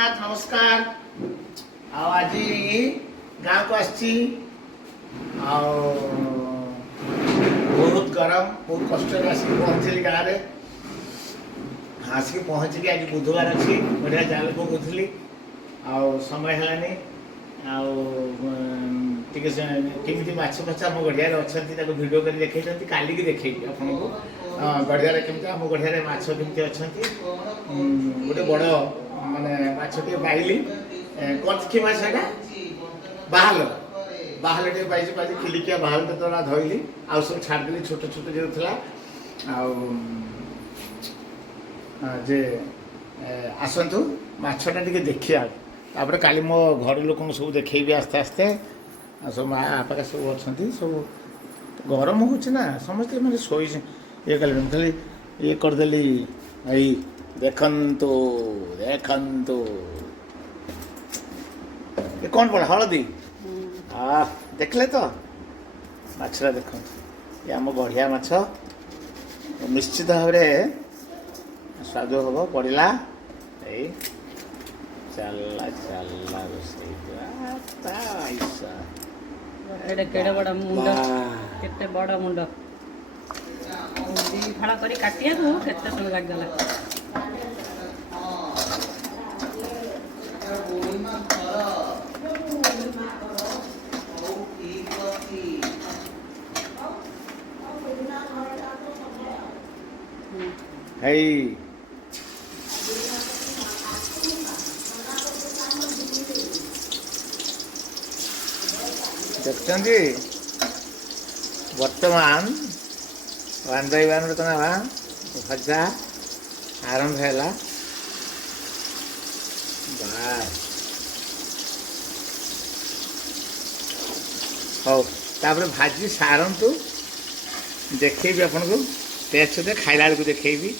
जगन्नाथ नमस्कार। आज गाँव को आसी बहुत गरम बहुत कष्ट आसिक पहुँचली गाँव में आसिक पहुँचिक आज बुधवार अच्छी बढ़िया जाल पकाउली समय है केमी माछ फच आम गढ़िया अच्छा भिड कर देखते काली की देखी आपको गढ़िया केमी आम गढ़िया माछ केमी अच्छा गोटे बड़ माने माछटे पाइली कौन कि माछ है बाहल बाहल टे पाई खिलिकिया बाहल तो धरली आउ सब छाड़देली छोट छोट जो था जे आसतु माछटा टे देखिया तापर काली मो घर लोक सब देखी आस्ते आस्ते सब माँ बापा सब अच्छा सब गरम होना समस्ते मैंने शोई ये कल खाली ये करदेली भाई देखंतु देखंतु ये कौन पड़ा हलदी देखले तो माछरा देख ये आम बढ़िया माछ निश्चित भाव स्वाद हम पड़ा यही चला चला रोसे केड़े बड़ा मुंड केते बड़ा मुंड दी फाड़ा करी काटिया को केते समय लाग गला hey देखते बर्तमान वन बाय वन भजा आरंभ है हौ तापर भाजी सारंतु देखेबी आपन को टेस्ट दे खाइला को देखेबी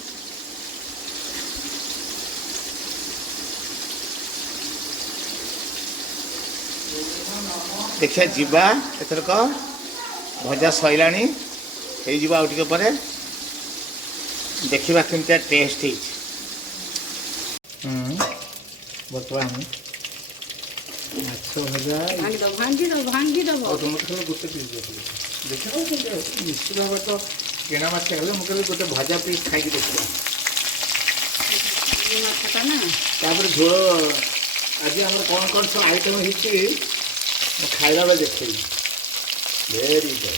देखिया जीवा एथरक भजा सैलानी हे जीवा आउ टिके परे देखिबा केमता टेस्ट है बर्तमान माछ भजा भांगी दो तुम गोटे पीस देख निश्चित भाव तो किणा माछ गले मुझे गोटे भजा पीस खाई देखा झोल आज आम कौन कौन सब आइटम हो खाइला बेले देखे वेरी गुड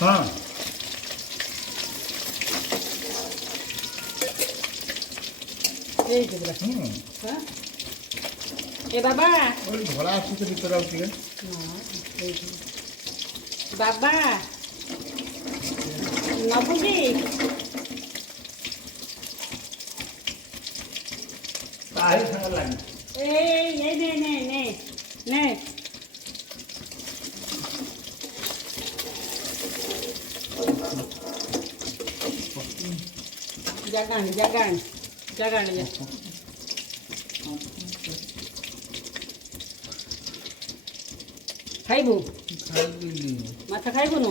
हाँ ए बाबा भला आस भीतर आउे बाबा नबुजी ए ये ने ने ने ने जगान जगान जगान ले खाइबू माछ खाइबू नु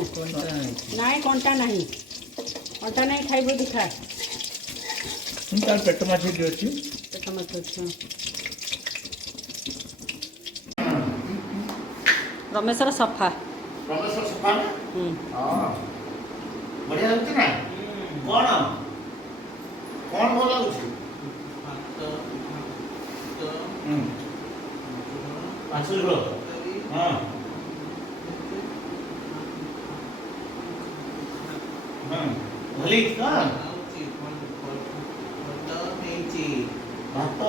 नाई कंटा नहीं कंटा नहीं खाइबू दिखा तार पेट माछ अच्छी पेट माछ अच्छा रमेशर सफा बढ़िया लगुच ना कौन कौन भल लगुच माछ झोल हाँ भली कौन भात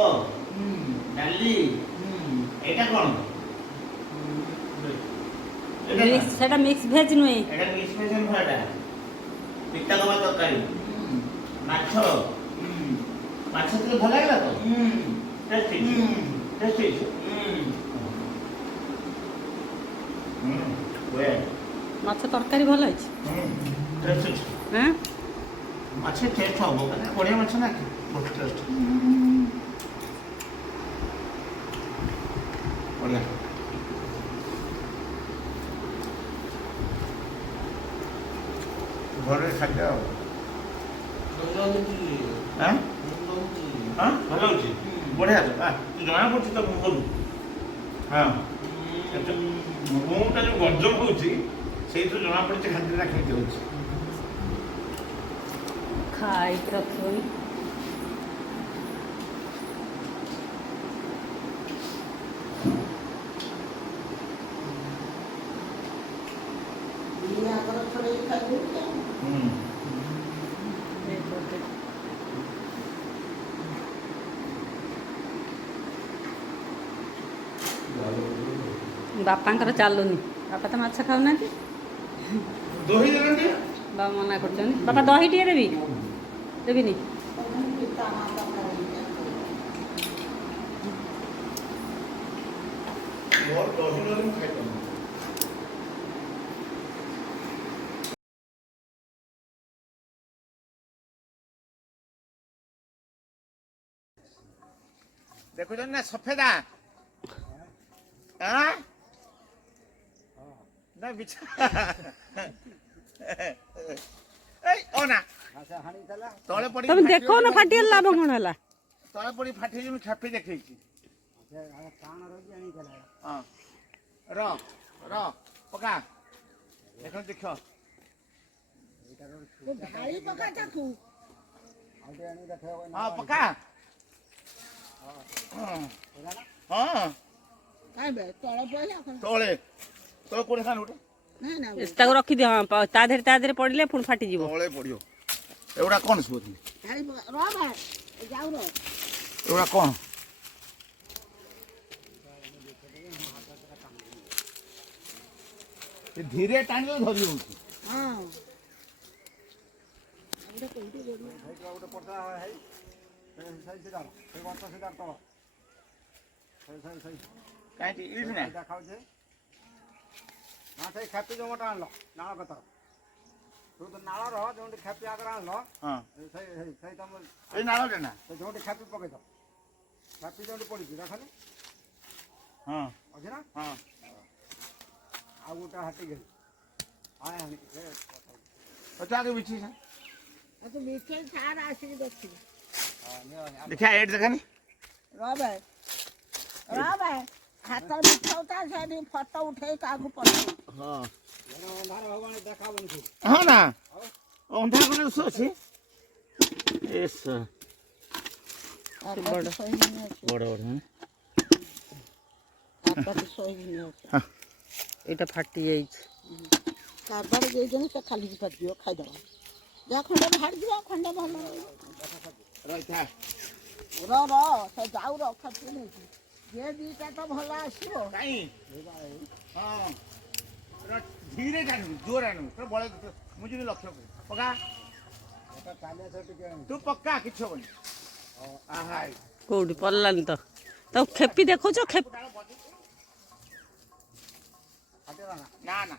डाली एटा कौन सेटा मिक्स भेज नुए एटा मिक्स भेज नुए एटा पिता कमा तरकारी माछ माछ तो भल लागला तो टेस्टी टेस्टी ହୁଏ ମାଛ ତରକାରୀ ଭଲ ହେଇଛି ଟେଷ୍ଟ ଅଛି ହଁ ମାଛ ଟେଷ୍ଟ ହବ କାହିଁକିନା ବଢ଼ିଆ ମାଛ ନା ବହୁତ ଟେଷ୍ଟ ବଢ଼ିଆ ଘରେ ଖାଦ୍ୟ ଆଉ ଆଁ ହଁ ଭଲ ହେଉଛି ବଢ଼ିଆ ଜଣାପଡ଼ୁଛି ତ ମୁହଁରୁ ହଁ ମୁହଁଟା ଯେଉଁ ଗର୍ଜନ ହେଉଛି ସେଇଥିରୁ ଜଣାପଡ଼ୁଛି ଖାଦ୍ୟଟା କେମିତି ହେଉଛି ଖାଇକି ରଖିବନି ବାପାଙ୍କର ଚାଲୁନି ବାପା ତ ମାଛ ଖାଉନାହାନ୍ତି ଦହି ଦେବେ ବାବା ମନା କରୁଛନ୍ତି ବାପା ଦହି ଟିକେ ଦେବି ଦେବିନି ମୋର ଦହି ନହେଲେ ମୁଁ ଖାଇପାରୁନି ଦେଖୁଛନ୍ତି ନା ସଫେଦା ଆଁ ନା ବିଛା ଏଇ ଓ ନା ତଳେ ପଡ଼ି ତମେ ଦେଖ ନା ଫାଟିଗଲା ଲାଭ କଣ ହେଲା ତଳେ ପଡ଼ି ଫାଟିଛି ମୁଁ ଛାପି ଦେଖେଇଛି ହଁ ର ର ପକା ଦେଖ ଦେଖ ହଁ ପକା ହଁ ତଳେ ତଳେ କୋଉଠି ଖାନ ଗୋଟେ ତାକୁ ରଖିଦିଅ ହଁ ତା ଦେହରେ ପଡ଼ିଲେ ପୁଣି ଫାଟିଯିବ ତଳେ ପଡ଼ିବ ଏଗୁଡ଼ା କ'ଣ ସବୁ ଏଗୁଡ଼ା କ'ଣ ଧୀରେ ଟାଣିଲେ ଧରି ହଉଛି କାହିଁକି ଇଲିଶ ନା ଖାଉଛେ ହଁ ସେଇ ଖାପି ଜମଟା ଆଣିଲ ନାଳ କତର ତୁ ତ ନାଳର ଯେଉଁଠି ଖାପି ଆଗରେ ଆଣିଲ ହଁ ସେଇ ତମ ଏଇ ନାଳଟେ ନା ସେ ଯେଉଁଠି ଖାପି ପକେଇଦ ଖାପି ଯେଉଁଠି ପଡ଼ିଛି ଦେଖନି ହଁ ଅଛି ନା ହଁ ଆଉ ଗୋଟେ ହାଟି ଗେଲି ଆगे बिछी देखिए एड देखानी हाथ मिठाउता से फोटो उठे कागू पड़े हाँ ଅନ୍ଧାର ଭଗବାନ ଦେଖାବନି ତୁ हाँ ना अंधा कोने सो छी एस बड़ बड़ बड़ हां এটা ফাটি যাইছে কারবার যেই জন্য সে খালি পাতিও খাই দাও যা খন্ডে বাহার দিও খন্ডে ভালো रहिथा র সে যাও খাতি নেই যে দিটা তো ভালো আসিবো काई हाँ धीरे जानु जोर आनु तो बळे मुझे भी लक्ष्य कर पका এটা ଚାଲିଆ ସେ ଟିକେ तू पक्का किछ होबनी आहाय କୋଉଠି ପଡ଼ିଲାନି ତ ତାକୁ ଖେପି ଦେଖୁଛ ଖେପି ଫାଟିଲା ନା ना ना